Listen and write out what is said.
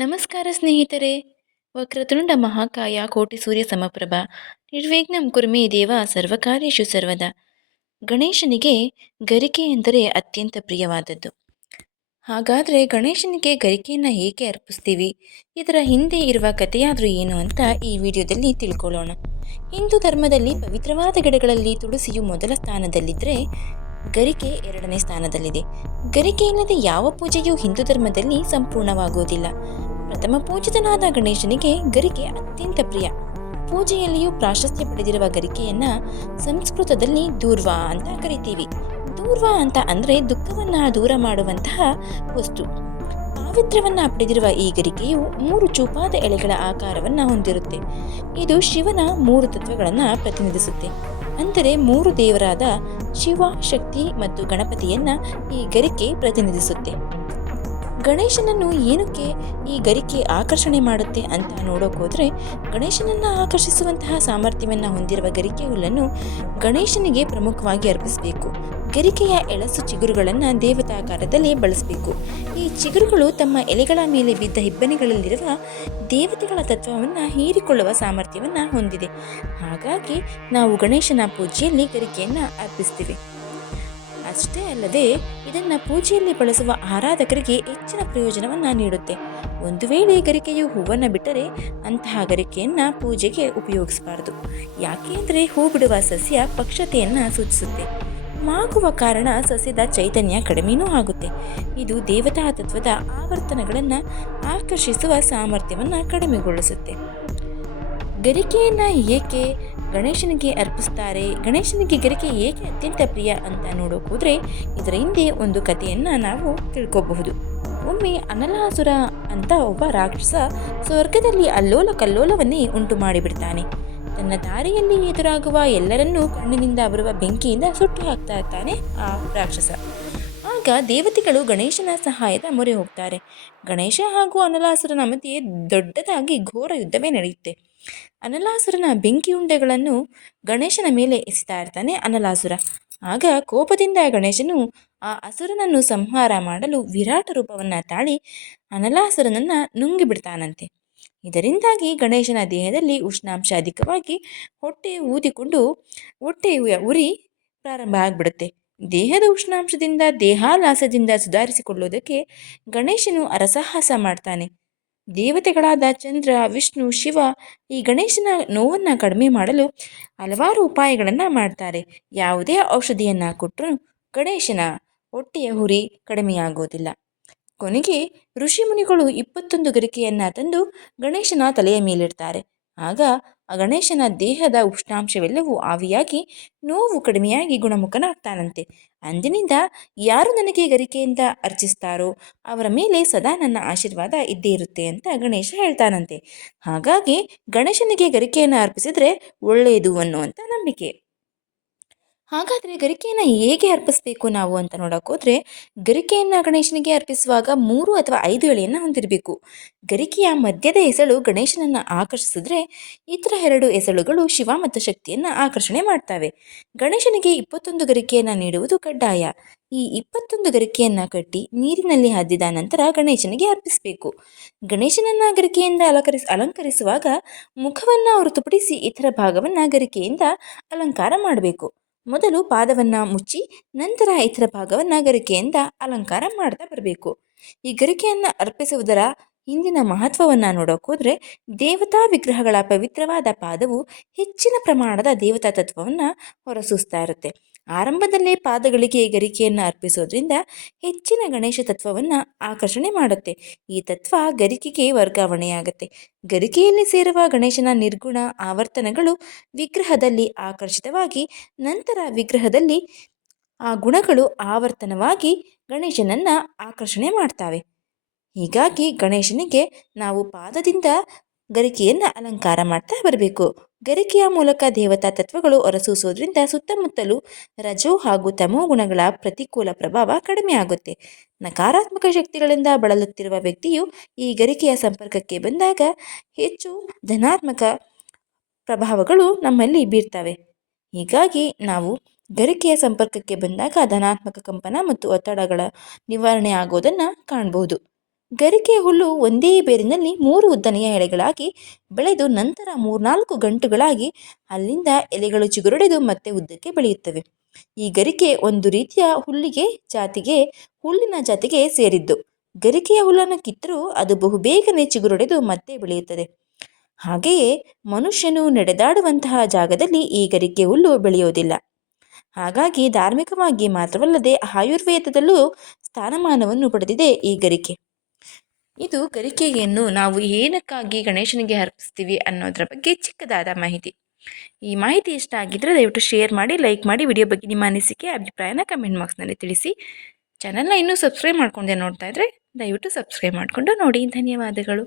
ನಮಸ್ಕಾರ ಸ್ನೇಹಿತರೆ. ವಕ್ರತುಂಡ ಮಹಾಕಾಯ ಕೋಟಿ ಸೂರ್ಯ ಸಮಪ್ರಭ ನಿರ್ವಿಘ್ನಂ ಕುರ್ಮೇ ದೇವ ಸರ್ವಕಾರ್ಯೇಷು ಸರ್ವದ. ಗಣೇಶನಿಗೆ ಗರಿಕೆ ಎಂದರೆ ಅತ್ಯಂತ ಪ್ರಿಯವಾದದ್ದು. ಹಾಗಾದರೆ ಗಣೇಶನಿಗೆ ಗರಿಕೆಯನ್ನು ಹೇಗೆ ಅರ್ಪಿಸ್ತೀವಿ, ಇದರ ಹಿಂದೆ ಇರುವ ಕಥೆಯಾದರೂ ಏನು ಅಂತ ಈ ವಿಡಿಯೋದಲ್ಲಿ ತಿಳ್ಕೊಳ್ಳೋಣ. ಹಿಂದೂ ಧರ್ಮದಲ್ಲಿ ಪವಿತ್ರವಾದ ಗಿಡಗಳಲ್ಲಿ ತುಳಸಿಯು ಮೊದಲ ಸ್ಥಾನದಲ್ಲಿದ್ದರೆ ಗರಿಕೆ ಎರಡನೇ ಸ್ಥಾನದಲ್ಲಿದೆ. ಗರಿಕೆ ಇಲ್ಲದೆ ಯಾವ ಪೂಜೆಯೂ ಹಿಂದೂ ಧರ್ಮದಲ್ಲಿ ಸಂಪೂರ್ಣವಾಗುವುದಿಲ್ಲ. ಪ್ರಥಮ ಪೂಜಿತನಾದ ಗಣೇಶನಿಗೆ ಗರಿಕೆ ಅತ್ಯಂತ ಪ್ರಿಯ. ಪೂಜೆಯಲ್ಲಿಯೂ ಪ್ರಾಶಸ್ತ್ಯ ಪಡೆದಿರುವ ಗರಿಕೆಯನ್ನ ಸಂಸ್ಕೃತದಲ್ಲಿ ದೂರ್ವಾ ಅಂತ ಕರಿತೀವಿ. ದೂರ್ವಾ ಅಂತ ಅಂದ್ರೆ ದುಃಖವನ್ನ ದೂರ ಮಾಡುವಂತಹ ವಸ್ತು. ಪಾವಿತ್ರ್ಯವನ್ನ ಪಡೆದಿರುವ ಈ ಗರಿಕೆಯು 3 ಚೂಪಾದ ಎಲೆಗಳ ಆಕಾರವನ್ನ ಹೊಂದಿರುತ್ತೆ. ಇದು ಶಿವನ 3 ತತ್ವಗಳನ್ನ ಪ್ರತಿನಿಧಿಸುತ್ತೆ. ಅಂದರೆ 3 ದೇವರಾದ ಶಿವ, ಶಕ್ತಿ ಮತ್ತು ಗಣಪತಿಯನ್ನ ಈ ಗರಿಕೆ ಪ್ರತಿನಿಧಿಸುತ್ತೆ. ಗಣೇಶನನ್ನು ಏನಕ್ಕೆ ಈ ಗರಿಕೆ ಆಕರ್ಷಣೆ ಮಾಡುತ್ತೆ ಅಂತ ನೋಡೋಕೋದ್ರೆ, ಗಣೇಶನನ್ನು ಆಕರ್ಷಿಸುವಂತಹ ಸಾಮರ್ಥ್ಯವನ್ನು ಹೊಂದಿರುವ ಗರಿಕೆ ಹುಲ್ಲನ್ನು ಗಣೇಶನಿಗೆ ಪ್ರಮುಖವಾಗಿ ಅರ್ಪಿಸಬೇಕು. ಗರಿಕೆಯ ಎಳಸು ಚಿಗುರುಗಳನ್ನು ದೇವತಾಕಾರದಲ್ಲಿ ಬಳಸಬೇಕು. ಈ ಚಿಗುರುಗಳು ತಮ್ಮ ಎಲೆಗಳ ಮೇಲೆ ಬಿದ್ದ ಇಬ್ಬನಿಗಳಲ್ಲಿರುವ ದೇವತೆಗಳ ತತ್ವವನ್ನು ಹೀರಿಕೊಳ್ಳುವ ಸಾಮರ್ಥ್ಯವನ್ನು ಹೊಂದಿದೆ. ಹಾಗಾಗಿ ನಾವು ಗಣೇಶನ ಪೂಜೆಯಲ್ಲಿ ಗರಿಕೆಯನ್ನು ಅರ್ಪಿಸ್ತೀವಿ. ಅಷ್ಟೇ ಅಲ್ಲದೆ ಇದನ್ನು ಪೂಜೆಯಲ್ಲಿ ಬಳಸುವ ಆರಾಧಕರಿಗೆ ಹೆಚ್ಚಿನ ಪ್ರಯೋಜನವನ್ನು ನೀಡುತ್ತೆ. ಒಂದು ವೇಳೆ ಗರಿಕೆಯು ಹೂವನ್ನು ಬಿಟ್ಟರೆ ಅಂತಹ ಗರಿಕೆಯನ್ನು ಪೂಜೆಗೆ ಉಪಯೋಗಿಸಬಾರದು. ಯಾಕೆ ಅಂದರೆ ಹೂ ಬಿಡುವ ಸಸ್ಯ ಪಕ್ಷತೆಯನ್ನು ಸೂಚಿಸುತ್ತೆ. ಮಾಗುವ ಕಾರಣ ಸಸ್ಯದ ಚೈತನ್ಯ ಕಡಿಮೆನೂ ಆಗುತ್ತೆ. ಇದು ದೇವತಾ ತತ್ವದ ಆವರ್ತನಗಳನ್ನು ಆಕರ್ಷಿಸುವ ಸಾಮರ್ಥ್ಯವನ್ನು ಕಡಿಮೆಗೊಳಿಸುತ್ತೆ. ಗರಿಕೆಯನ್ನು ಏಕೆ ಗಣೇಶನಿಗೆ ಅರ್ಪಿಸ್ತಾರೆ, ಗಣೇಶನಿಗೆ ಗರಿಕೆ ಏಕೆ ಅತ್ಯಂತ ಪ್ರಿಯ ಅಂತ ನೋಡೋಕೋದ್ರೆ ಇದರ ಹಿಂದೆ ಒಂದು ಕಥೆಯನ್ನು ನಾವು ತಿಳ್ಕೋಬಹುದು. ಒಮ್ಮೆ ಅನಲಾಸುರ ಅಂತ ಒಬ್ಬ ರಾಕ್ಷಸ ಸ್ವರ್ಗದಲ್ಲಿ ಅಲ್ಲೋಲ ಕಲ್ಲೋಲವನ್ನೇ ಉಂಟು ಮಾಡಿಬಿಡ್ತಾನೆ. ತನ್ನ ದಾರಿಯಲ್ಲಿ ಎದುರಾಗುವ ಎಲ್ಲರನ್ನೂ ಕಣ್ಣಿನಿಂದ ಬರುವ ಬೆಂಕಿಯಿಂದ ಸುಟ್ಟು ಹಾಕ್ತಾ ಇರ್ತಾನೆ ಆ ರಾಕ್ಷಸ. ಆಗ ದೇವತೆಗಳು ಗಣೇಶನ ಸಹಾಯದ ಮೊರೆ ಹೋಗ್ತಾರೆ. ಗಣೇಶ ಹಾಗೂ ಅನಲಾಸುರನ ಮಧ್ಯೆ ದೊಡ್ಡದಾಗಿ ಘೋರ ಯುದ್ಧವೇ ನಡೆಯುತ್ತೆ. ಅನಲಾಸುರನ ಬೆಂಕಿ ಉಂಡೆಗಳನ್ನು ಗಣೇಶನ ಮೇಲೆ ಎಸಿತಾ ಇರ್ತಾನೆ ಅನಲಾಸುರ. ಆಗ ಕೋಪದಿಂದ ಗಣೇಶನು ಆ ಅಸುರನನ್ನು ಸಂಹಾರ ಮಾಡಲು ವಿರಾಟ ರೂಪವನ್ನು ತಾಳಿ ಅನಲಾಸುರನನ್ನು ನುಂಗಿಬಿಡ್ತಾನಂತೆ. ಇದರಿಂದಾಗಿ ಗಣೇಶನ ದೇಹದಲ್ಲಿ ಉಷ್ಣಾಂಶ ಅಧಿಕವಾಗಿ ಹೊಟ್ಟೆ ಊದಿಕೊಂಡು ಹೊಟ್ಟೆಯ ಉರಿ ಪ್ರಾರಂಭ ಆಗಿಬಿಡುತ್ತೆ. ದೇಹದ ಉಷ್ಣಾಂಶದಿಂದ ದೇಹಾಲಾಸದಿಂದ ಸುಧಾರಿಸಿಕೊಳ್ಳುವುದಕ್ಕೆ ಗಣೇಶನು ಅರಸಾಹಸ ಮಾಡ್ತಾನೆ. ದೇವತೆಗಳಾದ ಚಂದ್ರ, ವಿಷ್ಣು, ಶಿವ ಈ ಗಣೇಶನ ನೋವನ್ನು ಕಡಿಮೆ ಮಾಡಲು ಹಲವಾರು ಉಪಾಯಗಳನ್ನು ಮಾಡ್ತಾರೆ. ಯಾವುದೇ ಔಷಧಿಯನ್ನು ಕೊಟ್ಟರೂ ಗಣೇಶನ ಹೊಟ್ಟೆಯ ಉರಿ ಕಡಿಮೆಯಾಗೋದಿಲ್ಲ. ಕೊನೆಗೆ ಋಷಿಮುನಿಗಳು 21 ಗರಿಕೆಯನ್ನು ತಂದು ಗಣೇಶನ ತಲೆಯ ಮೇಲಿಡ್ತಾರೆ. ಆಗ ಆ ಗಣೇಶನ ದೇಹದ ಉಷ್ಣಾಂಶವೆಲ್ಲವೂ ಆವಿಯಾಗಿ ನೋವು ಕಡಿಮೆಯಾಗಿ ಗುಣಮುಖನಾಗ್ತಾನಂತೆ. ಅಂದಿನಿಂದ ಯಾರು ನನಗೆ ಗರಿಕೆಯಿಂದ ಅರ್ಚಿಸ್ತಾರೋ ಅವರ ಮೇಲೆ ಸದಾ ನನ್ನ ಆಶೀರ್ವಾದ ಇದ್ದೇ ಇರುತ್ತೆ ಅಂತ ಗಣೇಶ ಹೇಳ್ತಾನಂತೆ. ಹಾಗಾಗಿ ಗಣೇಶನಿಗೆ ಗರಿಕೆಯನ್ನು ಅರ್ಪಿಸಿದ್ರೆ ಒಳ್ಳೆಯದು ಅನ್ನುವಂಥ ನಂಬಿಕೆ. ಹಾಗಾದರೆ ಗರಿಕೆಯನ್ನು ಹೇಗೆ ಅರ್ಪಿಸಬೇಕು ನಾವು ಅಂತ ನೋಡೋಕೋದ್ರೆ, ಗರಿಕೆಯನ್ನು ಗಣೇಶನಿಗೆ ಅರ್ಪಿಸುವಾಗ 3 ಅಥವಾ 5 ಎಳೆಯನ್ನು ಹೊಂದಿರಬೇಕು. ಗರಿಕೆಯ ಮಧ್ಯದ ಎಸಳು ಗಣೇಶನನ್ನು ಆಕರ್ಷಿಸಿದ್ರೆ ಇತರ 2 ಎಸಳುಗಳು ಶಿವ ಮತ್ತು ಶಕ್ತಿಯನ್ನು ಆಕರ್ಷಣೆ ಮಾಡ್ತವೆ. ಗಣೇಶನಿಗೆ 21 ಗರಿಕೆಯನ್ನು ನೀಡುವುದು ಕಡ್ಡಾಯ. ಈ 21 ಗರಿಕೆಯನ್ನು ಕಟ್ಟಿ ನೀರಿನಲ್ಲಿ ಅದ್ದಿದ ನಂತರ ಗಣೇಶನಿಗೆ ಅರ್ಪಿಸಬೇಕು. ಗಣೇಶನನ್ನ ಗರಿಕೆಯಿಂದ ಅಲಂಕರಿಸುವಾಗ ಮುಖವನ್ನು ಹೊರತುಪಡಿಸಿ ಇತರ ಭಾಗವನ್ನು ಗರಿಕೆಯಿಂದ ಅಲಂಕಾರ ಮಾಡಬೇಕು. ಮೊದಲು ಪಾದವನ್ನು ಮುಚ್ಚಿ ನಂತರ ಇತರ ಭಾಗವನ್ನು ಗರಿಕೆಯಿಂದ ಅಲಂಕಾರ ಮಾಡ್ತಾ ಬರಬೇಕು. ಈ ಗರಿಕೆಯನ್ನು ಅರ್ಪಿಸುವುದರ ಹಿಂದಿನ ಮಹತ್ವವನ್ನು ನೋಡೋಕೋದ್ರೆ, ದೇವತಾ ವಿಗ್ರಹಗಳ ಪವಿತ್ರವಾದ ಪಾದವು ಹೆಚ್ಚಿನ ಪ್ರಮಾಣದ ದೇವತಾ ತತ್ವವನ್ನು ಹೊರಸೂಸ್ತಾ ಇರುತ್ತೆ. ಆರಂಭದಲ್ಲೇ ಪಾದಗಳಿಗೆ ಗರಿಕೆಯನ್ನು ಅರ್ಪಿಸೋದ್ರಿಂದ ಹೆಚ್ಚಿನ ಗಣೇಶ ತತ್ವವನ್ನು ಆಕರ್ಷಣೆ ಮಾಡುತ್ತೆ. ಈ ತತ್ವ ಗರಿಕೆಗೆ ವರ್ಗಾವಣೆಯಾಗುತ್ತೆ. ಗರಿಕೆಯಲ್ಲಿ ಸೇರುವ ಗಣೇಶನ ನಿರ್ಗುಣ ಆವರ್ತನಗಳು ವಿಗ್ರಹದಲ್ಲಿ ಆಕರ್ಷಿತವಾಗಿ ನಂತರ ವಿಗ್ರಹದಲ್ಲಿ ಆ ಗುಣಗಳು ಆವರ್ತನವಾಗಿ ಗಣೇಶನನ್ನು ಆಕರ್ಷಣೆ ಮಾಡ್ತವೆ. ಹೀಗಾಗಿ ಗಣೇಶನಿಗೆ ನಾವು ಪಾದದಿಂದ ಗರಿಕೆಯನ್ನು ಅಲಂಕಾರ ಮಾಡ್ತಾ ಬರಬೇಕು. ಗರಿಕೆಯ ಮೂಲಕ ದೇವತಾ ತತ್ವಗಳು ಹೊರಸೂಸೋದ್ರಿಂದ ಸುತ್ತಮುತ್ತಲೂ ರಜೋ ಹಾಗೂ ತಮೋ ಗುಣಗಳ ಪ್ರತಿಕೂಲ ಪ್ರಭಾವ ಕಡಿಮೆ ಆಗುತ್ತೆ. ನಕಾರಾತ್ಮಕ ಶಕ್ತಿಗಳಿಂದ ಬಳಲುತ್ತಿರುವ ವ್ಯಕ್ತಿಯು ಈ ಗರಿಕೆಯ ಸಂಪರ್ಕಕ್ಕೆ ಬಂದಾಗ ಹೆಚ್ಚು ಧನಾತ್ಮಕ ಪ್ರಭಾವಗಳು ನಮ್ಮಲ್ಲಿ ಬೀರ್ತವೆ. ಹೀಗಾಗಿ ನಾವು ಗರಿಕೆಯ ಸಂಪರ್ಕಕ್ಕೆ ಬಂದಾಗ ಧನಾತ್ಮಕ ಕಂಪನ ಮತ್ತು ಒತ್ತಡಗಳ ನಿವಾರಣೆ ಆಗೋದನ್ನು ಕಾಣಬಹುದು. ಗರಿಕೆ ಹುಲ್ಲು ಒಂದೇ ಬೇರಿನಲ್ಲಿ 3 ಉದ್ದನೆಯ ಎಳೆಗಳಾಗಿ ಬೆಳೆದು ನಂತರ 3-4 ಗಂಟುಗಳಾಗಿ ಅಲ್ಲಿಂದ ಎಲೆಗಳು ಚಿಗುರೊಡೆದು ಮತ್ತೆ ಉದ್ದಕ್ಕೆ ಬೆಳೆಯುತ್ತವೆ. ಈ ಗರಿಕೆ ಒಂದು ರೀತಿಯ ಹುಲ್ಲಿನ ಜಾತಿಗೆ ಸೇರಿದ್ದು. ಗರಿಕೆಯ ಹುಲ್ಲನ್ನು ಕಿತ್ತರೂ ಅದು ಬಹುಬೇಗನೆ ಚಿಗುರೊಡೆದು ಮತ್ತೆ ಬೆಳೆಯುತ್ತದೆ. ಹಾಗೆಯೇ ಮನುಷ್ಯನು ನಡೆದಾಡುವಂತಹ ಜಾಗದಲ್ಲಿ ಈ ಗರಿಕೆ ಹುಲ್ಲು ಬೆಳೆಯುವುದಿಲ್ಲ. ಹಾಗಾಗಿ ಧಾರ್ಮಿಕವಾಗಿ ಮಾತ್ರವಲ್ಲದೆ ಆಯುರ್ವೇದದಲ್ಲೂ ಸ್ಥಾನಮಾನವನ್ನು ಪಡೆದಿದೆ ಈ ಗರಿಕೆ. ಇದು ಗರಿಕೆಯನ್ನು ನಾವು ಏನಕ್ಕಾಗಿ ಗಣೇಶನಿಗೆ ಅರ್ಪಿಸ್ತೀವಿ ಅನ್ನೋದರ ಬಗ್ಗೆ ಚಿಕ್ಕದಾದ ಮಾಹಿತಿ. ಈ ಮಾಹಿತಿ ಇಷ್ಟ ಆಗಿದ್ದರೆ ದಯವಿಟ್ಟು ಶೇರ್ ಮಾಡಿ, ಲೈಕ್ ಮಾಡಿ. ವಿಡಿಯೋ ಬಗ್ಗೆ ನಿಮ್ಮ ಅನಿಸಿಕೆ ಅಭಿಪ್ರಾಯನ ಕಮೆಂಟ್ ಬಾಕ್ಸ್ನಲ್ಲಿ ತಿಳಿಸಿ. ಚಾನಲ್ನ ಇನ್ನೂ ಸಬ್ಸ್ಕ್ರೈಬ್ ಮಾಡ್ಕೊಂಡೆ ನೋಡ್ತಾ ಇದ್ದರೆ ದಯವಿಟ್ಟು ಸಬ್ಸ್ಕ್ರೈಬ್ ಮಾಡಿಕೊಂಡು ನೋಡಿ. ಧನ್ಯವಾದಗಳು.